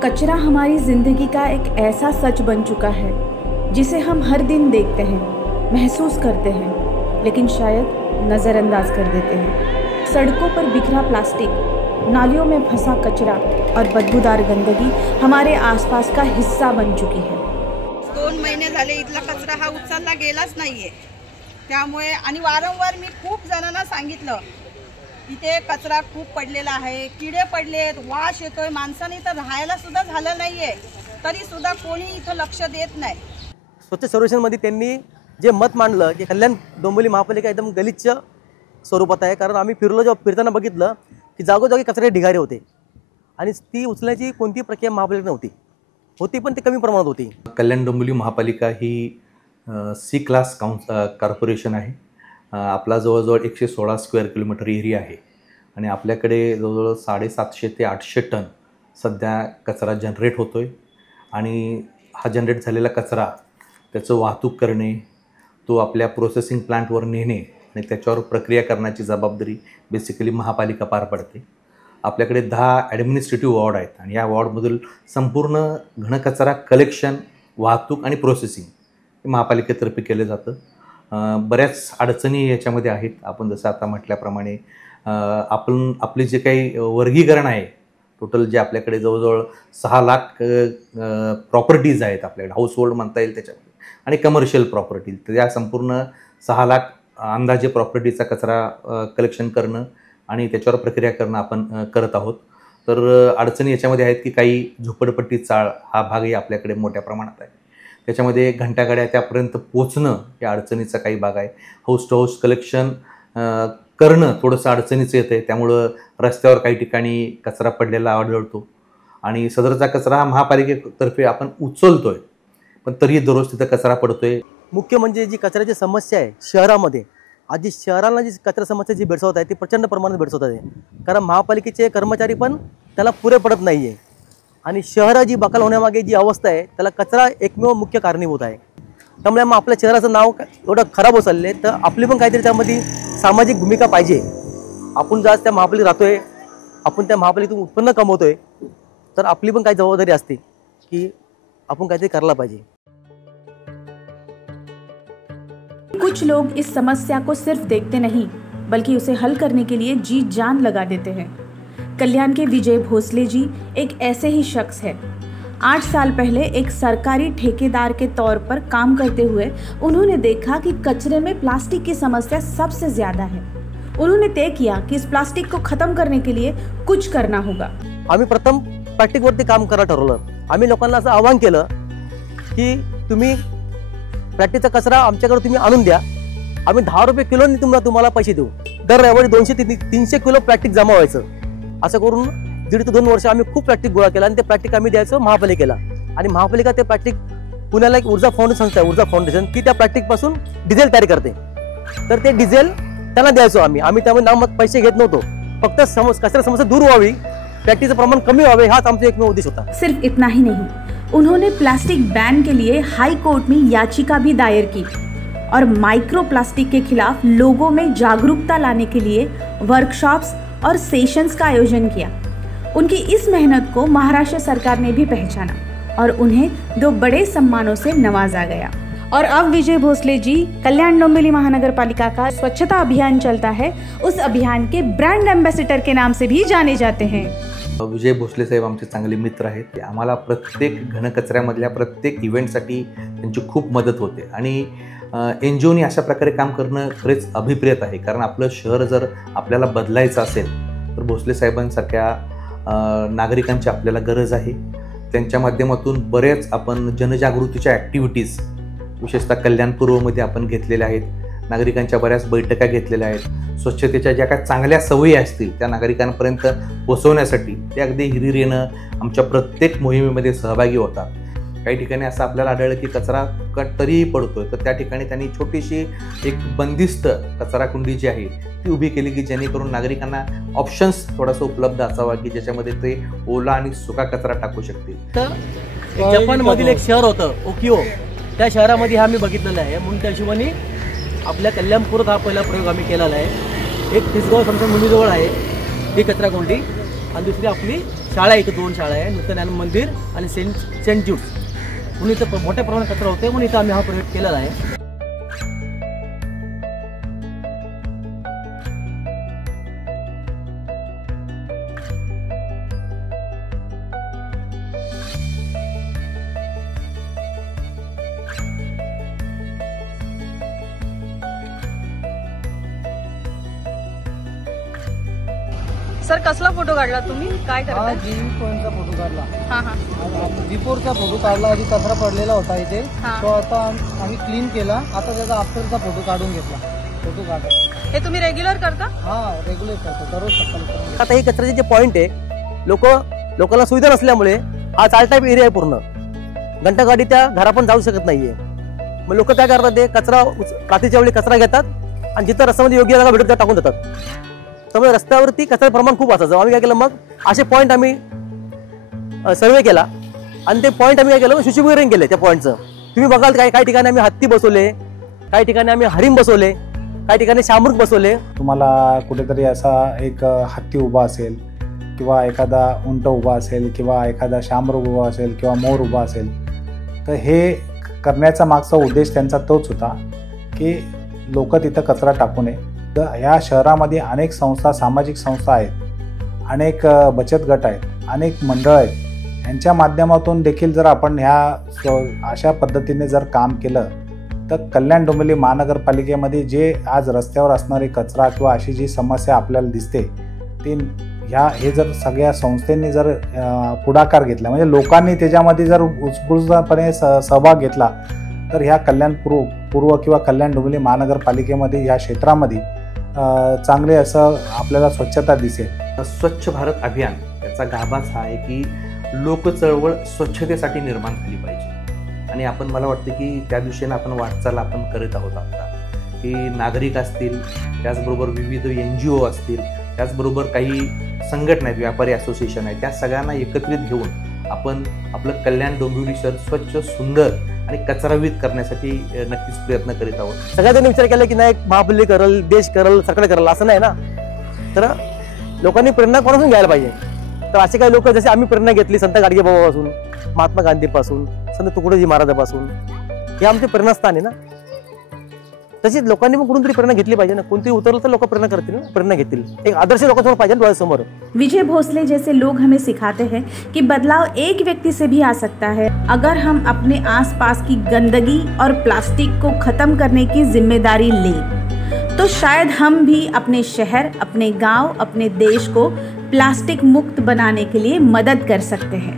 कचरा हमारी ज़िंदगी का एक ऐसा सच बन चुका है जिसे हम हर दिन देखते हैं, महसूस करते हैं, लेकिन शायद नज़रअंदाज कर देते हैं। सड़कों पर बिखरा प्लास्टिक, नालियों में फंसा कचरा और बदबूदार गंदगी हमारे आसपास का हिस्सा बन चुकी है। 2 महिने झाले इथला कचरा हा उचलला गेलाच नाहीये। त्यामुळे आणि वारंवार मी खूप जणांना सांगितलं, इथे कचरा खूप पडलेला आहे, किडे पडलेत, वास येतोय, माणसाने तर राहायला सुद्धा झालं नाहीये, तरी सुद्धा कोणी इथं लक्ष देत नाही। स्वच्छ सर्वेक्षणमध्ये त्यांनी जे मत मांडलं की कल्याण डोंबिवली महापालिका एकदम गलिच्छ स्वरूपात आहे, कारण आम्ही जेव्हा फिरताना बघितलं की जागोजागी कचरे ढिगारे होते आणि ती उचलण्याची कोणती प्रक्रिया महापालिकेत होती पण ते कमी प्रमाणात होती। कल्याण डोंबिवली महापालिका ही सी क्लास कॉर्पोरेशन आहे। आपला जवळजवळ 116 स्क्वेअर किलोमीटर एरिया आहे आणि आपल्याकडे जवळजवळ 750 ते 800 टन सध्या कचरा जनरेट होतो आहे आणि हा जनरेट झालेला कचरा त्याचं वाहतूक करणे, तो आपल्या प्रोसेसिंग प्लांटवर नेणे आणि त्याच्यावर प्रक्रिया करण्याची जबाबदारी बेसिकली महापालिका पार पडते। आपल्याकडे 10 ॲडमिनिस्ट्रेटिव्ह वॉर्ड आहेत आणि या वॉर्डमधील संपूर्ण घनकचरा कलेक्शन, वाहतूक आणि प्रोसेसिंग महापालिकेतर्फे केलं जातं। बऱ्याच अडचणी याच्यामध्ये आहेत। आपण जसं आता म्हटल्याप्रमाणे आपली जे काही वर्गीकरण आहे, टोटल जे आपल्याकडे जवळजवळ 6 लाख प्रॉपर्टीज आहेत आपल्याकडे, हाऊसहोल्ड म्हणता येईल त्याच्यामध्ये, आणि कमर्शियल प्रॉपर्टी, तर या संपूर्ण 6 लाख अंदाजे प्रॉपर्टीचा कचरा कलेक्शन करणं आणि त्याच्यावर प्रक्रिया करणं आपण करत आहोत। तर अडचणी याच्यामध्ये आहेत की काही झोपडपट्टी चाळ हा भागही आपल्याकडे मोठ्या प्रमाणात आहे, त्याच्यामध्ये घंटागाड्या त्यापर्यंत पोचणं या अडचणीचा काही भाग आहे। हाऊस टू हाऊस कलेक्शन करणं थोडंसं अडचणीचं येतं आहे, त्यामुळं रस्त्यावर काही ठिकाणी कचरा पडलेला आढळतो आणि सदरचा कचरा हा महापालिकेतर्फे आपण उचलतो आहे, पण तरीही दररोज तिथं कचरा पडतो आहे। मुख्य म्हणजे जी कचऱ्याची समस्या आहे शहरामध्ये, आज जी शहराला जी कचरा समस्या जी भेडसावत आहे ती प्रचंड प्रमाणात भेडसावत आहे, कारण महापालिकेचे कर्मचारी पण त्याला पुरे पडत नाही आहे आणि शहर जी बकाल होण्यामागे जी अवस्था आहे त्याला कचरा एकमेव मुख्य कारणीभूत आहे। त्यामुळे मग आपल्या शहराचं नाव एवढं खराब होत चालले, तर आपली पण काहीतरी त्यामध्ये सामाजिक भूमिका पाहिजे। आपण जर त्या महापालिकेत राहतोय, आपण त्या महापालिकेतून उत्पन्न कमवतोय, तर आपली पण काही जबाबदारी असते की आपण काहीतरी करायला पाहिजे। कुछ लोग इस समस्या को सिर्फ देखते नहीं बल्कि उसे हल करने के लिए जी जान लगा देते हैं। कल्याण के विजय भोसले जी एक ऐसे ही शख्स है। 8 साल पहले एक सरकारी ठेकेदार के तौर पर काम करते हुए उन्होंने देखा कि कचरे में प्लास्टिक की समस्या सबसे ज़्यादा है। उन्होंने तय किया कि इस प्लास्टिक को ख़त्म करने के लिए कुछ करना होगा। आम्ही प्रथम प्लास्टिकवरती काम करायला ठरवलं। आम्ही लोकांना असं आवाहन केलं की तुम्ही प्लास्टिकचा कचरा आमच्याकडे तुम्ही आणून द्या, आम्ही 10 रुपये किलोनी तुम्हाला पैसे देऊ। दर रविवारी 200 ते 300 किलो प्लास्टिक जमा व्हायचं। असं करून 1.5 ते 2 वर्ष आम्ही खूप प्लास्टिक गोळा केला आणि ते प्लास्टिक आम्ही द्यायचो महापालिकेला आणि महापालिका ते प्लास्टिक पुण्याला एक ऊर्जा फाउंडेशन संस्था आहे, ऊर्जा फाउंडेशन, की त्या प्लास्टिकपासून डिझेल तयार करते, तर ते डिझेल त्यांना द्यायचो आम्ही त्यामुळे नामत पैसे घेत नव्हतो। फक्त कचरा समस्या दूर व्हावी, प्लास्टिकचं प्रमाण कमी व्हावे हाच आमचा एकमेव उद्देश होता। सिर्फ इतना ही नहीं, उन्होंने प्लास्टिक बैन के लिए हाई कोर्ट में याचिका भी दायर की और माइक्रो प्लास्टिक के खिलाफ लोगों में जागरूकता लाने के लिए वर्कशॉप्स और सेशंस का आयोजन किया। उनकी इस मेहनत को महाराष्ट्र सरकार ने भी पहचाना और उन्हें 2 बड़े सम्मानों से नवाजा गया। और अब विजय भोसले जी कल्याण डोंबिवली महानगर पालिका का स्वच्छता अभियान चलता है, उस अभियान के ब्रांड एम्बेसडर के नाम से भी जाने जाते हैं। विजय भोसले साहेब आमचे चांगले मित्र आहेत, ते आम्हाला प्रत्येक घनकचऱ्यामधल्या प्रत्येक इव्हेंटसाठी त्यांची खूप मदत होते आणि NGOनी अशा प्रकारे काम करणं खरेच अभिप्रेत आहे, कारण आपलं शहर जर आपल्याला बदलायचं असेल तर भोसले साहेबांसारख्या नागरिकांची आपल्याला गरज आहे। त्यांच्या माध्यमातून बरेच आपण जनजागृतीच्या ॲक्टिव्हिटीज विशेषतः कल्याण पूर्वमध्ये आपण घेतलेल्या आहेत, नागरिकांच्या बऱ्याच बैठका घेतलेल्या आहेत। स्वच्छतेच्या ज्या काही चांगल्या सवयी असतील त्या नागरिकांपर्यंत पोहोचवण्यासाठी ते अगदी हिरिरीनं आमच्या प्रत्येक मोहिमेमध्ये सहभागी होतात। काही ठिकाणी असं आपल्याला आढळलं की कचरा तरीही पडतोय, तर त्या ठिकाणी त्यांनी छोटीशी एक बंदिस्त कचराकुंडी जी आहे ती उभी केली की जेणेकरून नागरिकांना ऑप्शन्स थोडासा उपलब्ध असावा की ज्याच्यामध्ये ते ओला आणि सुका कचरा टाकू शकतील। तर जपानमधील एक शहर होतं ओकियो, त्या शहरामध्ये हा मी बघितलेला आहे, म्हणून त्या हिशोबाने आपल्या कल्याणपुरात हा पहिला प्रयोग आम्ही केलेला आहे। एक तिसगाव समजा मुलीजवळ आहे ही कचराकुंडी आणि दुसरी आपली शाळा आहे, इथं 2 शाळा आहे, नूतन मंदिर आणि सेंट ज्यूड्स म्हणून इथं मोठ्या प्रमाणात कचरा होते, म्हणून इथं आम्ही हा प्रोजेक्ट केलेला आहे. सर कसला फोटो काढला तुम्ही, काय हा करताय? G4चा फोटो काढला. हा हा G4चा फोटो काढला, आधी कचरा पडलेला होता इथे, हा. तो आता आम्ही क्लीन केला. आता त्याचा आफ्टरचा फोटो काढून घेतला. फोटो काढा. हे तुम्ही रेग्युलर करता? हा रेग्युलर करतो, दररोज सकाळी करून घेतो. आता हे कचऱ्याचे जे पॉईंट आहे, लोकांना सुविधा नसल्यामुळे हा चाल टाईप एरिया आहे पूर्ण. घंटागाडी त्या घरापण जाऊ शकत नाहीये. मग लोक काय करतात, ते कचरा रात्रीच्या वेळी कचरा घेतात आणि जिथं रस्त्यामध्ये योग्य जागा भेटत त्या टाकून देतात. त्यामुळे रस्त्यावरती कचऱ्याचं प्रमाण खूप असायचं. आम्ही काय केलं, मग असे पॉईंट आम्ही सर्वे केला आणि ते पॉईंट आम्ही काय केलं, शुचिकरण केले त्या पॉईंटचं. तुम्ही बघाल काही ठिकाणी आम्ही हत्ती बसवले, काही ठिकाणी आम्ही हरिण बसवले, काही ठिकाणी शामृग बसवले. तुम्हाला कुठेतरी असा एक हत्ती उभा असेल किंवा एखादा उंट उभा असेल किंवा एखादा शामृग उभा असेल किंवा मोर उभा असेल, तर हे करण्याचा मागचा उद्देश त्यांचा तोच होता की लोक तिथं कचरा टाकू नये. तर या शहरामध्ये अनेक संस्था, सामाजिक संस्था आहेत, अनेक बचत गट आहेत, अनेक मंडळ आहेत. यांच्या माध्यमातून देखील जर आपण अशा पद्धतीने जर काम केलं तर कल्याण डोंबिवली महानगरपालिकेमध्ये जे आज रस्त्यावर असणारी कचरा किंवा अशी जी समस्या आपल्याला दिसते ती हे जर सगळ्या संस्थांनी जर पुढाकार घेतला, म्हणजे लोकांनी त्याच्यामध्ये जर उत्स्फूर्तपणे सहभाग घेतला, तर ह्या कल्याण पूर्व किंवा कल्याण डोंबिवली महानगरपालिकेमध्ये ह्या क्षेत्रामध्ये चांगले असं आपल्याला स्वच्छता दिसेल. स्वच्छ भारत अभियान याचा गाभाच हा आहे की लोक चळवळ स्वच्छतेसाठी निर्माण झाली पाहिजे आणि मला वाटतं की त्या दिशेने आपण वाटचाल करत आहोत. आता की नागरिक असतील, त्याचबरोबर विविध NGO असतील, त्याचबरोबर काही संघटना आहेत, व्यापारी असोसिएशन आहेत, त्या सगळ्यांना एकत्रित घेऊन आपण आपलं कल्याण डोंबिवली शहर स्वच्छ, सुंदर आणि कचरावित करण्यासाठी नक्कीच प्रयत्न करीत आहोत. सगळ्यांनी विचार केला की नाही महापालिका करल, देश करल, सरकार करल, असं नाही ना. तर लोकांनी प्रेरणा कोणापासून घ्यायला पाहिजे. तर असे काही लोक, जसे आम्ही प्रेरणा घेतली संत गाडगेबाबापासून, महात्मा गांधीपासून, संत तुकडोजी महाराजापासून, हे आमचे प्रेरणास्थान आहे ना. तशीच लोकांनी पण कुठून तरी प्रेरणा घेतली पाहिजे ना. कोणतरी उतरलं तर लोक प्रेरणा करतील ना, प्रेरणा घेतील. एक आदर्श लोकांसमोर पाहिजे डोळ्यासमोर. विजय भोसले जैसे लोग हमें सिखाते हैं कि बदलाव एक व्यक्ति से भी आ सकता है अगर हम अपने आसपास की गंदगी और प्लास्टिक को खत्म करने की जिम्मेदारी लें, तो शायद हम भी अपने शहर, अपने गांव, अपने देश को प्लास्टिक मुक्त बनाने के लिए मदद कर सकते हैं.